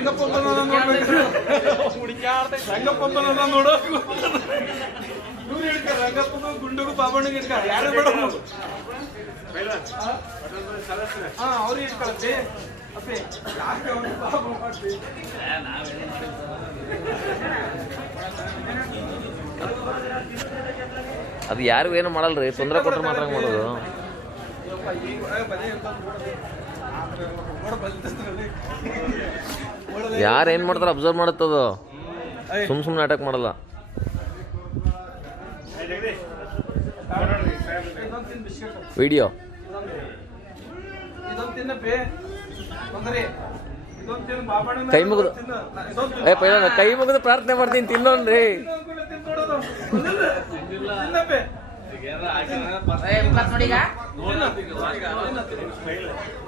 ರಂಗಪ್ಪ ಬಂದದ ನೋಡ್ಬೇಕು ರಂಗಪ್ಪ ಬಂದದ ನೋಡು ಇವ್ರು ಹಿಡ್ಕ ರಂಗಪ್ಪಗೂ ಗುಂಡುಗೂ ಬಾಬಣ್ಣಗೆ ಹಿಡ್ಕ ಯಾರು ಬೇಡ ಹಾ ಅವ್ರಿಗೆ ಹಿಡ್ಕೊಳತ್ತೆ ಅಪ್ಪೆ ಯಾಕೆ ಅವ್ನು ಪಾಪ ಮಾಡ್ತಿ? ಅದು ಯಾರು ಏನು ಮಾಡಲ್ರಿ ತೊಂದರೆ ಕೊಟ್ರೆ ಮಾತ್ರ ಹಂಗ್ ಮಾಡೋದು ಯಪ್ಪ, ಯಾರು ಏನು ಮಾಡ್ತಾರೆ ಅಬ್ಸರ್ವ್ ಮಾಡುತ್ತದು ಸುಮ್ ಸುಮ್ಮನೆ ಅಟ್ಯಾಕ್ ಮಾಡಲ್ಲ. ವಿಡಿಯೋ ಕೈ ಮುಗಿದು ಏ, ಪೈಲ ಕೈ ಮುಗಿದು ಪ್ರಾರ್ಥನೆ ಮಾಡ್ತೀನಿ ತಿನ್ನೋನ್ರಿ. ತಿನ್ನು.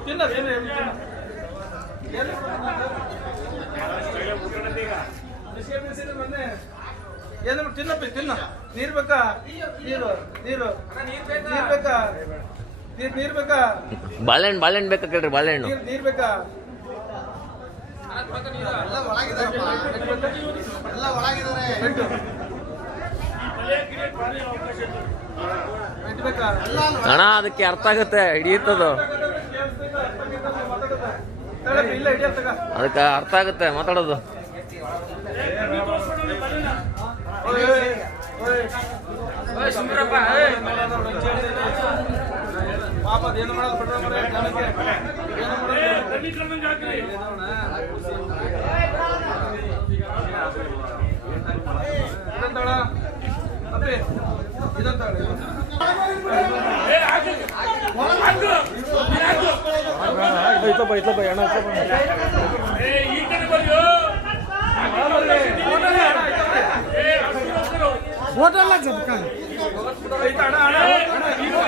ತಿನ್ನು, ತಿನ್ನು, ತಿನ್ನು, ತಿನ್ನು. ಎಲ್ಲಿ ಬಿಸ್ಕೆಟ್ ಬಿಸ್ಕೆಟ್ ಬಂದೆ. ಏನು ತಿನ್ನಪ್ಪ ತಿನ್ನಪ್ಪಿ ತಿನ್ನ. ನೀರ್ ಬೇಕಾ? ನೀರು ನೀರು. ನೀರ್ ಬೇಕಾ? ನೀರ್ ನೀರ್ ಬೇಕಾ? ಬಾಳೆಹಣ್ಣು ಬಾಳೆಹಣ್ಣು ಬೇಕಾ ಕೇಳ್ರಿ ಬಾಳೆಹಣ್ಣು. ನೀರ್ ನೀರ್ ಬೇಕಾ? ಅಣ್ಣ ಅದಕ್ಕೆ ಅರ್ಥ ಆಗುತ್ತೆ ಹಿಡಿಯುತ್ತದು. ಅದಕ್ಕೆ ಅರ್ಥ ಆಗುತ್ತೆ ಮಾತಾಡೋದು. ಓಯ್, ಓಯ್, ಓಯ್. ಪಾಪ হোটেল লাগছে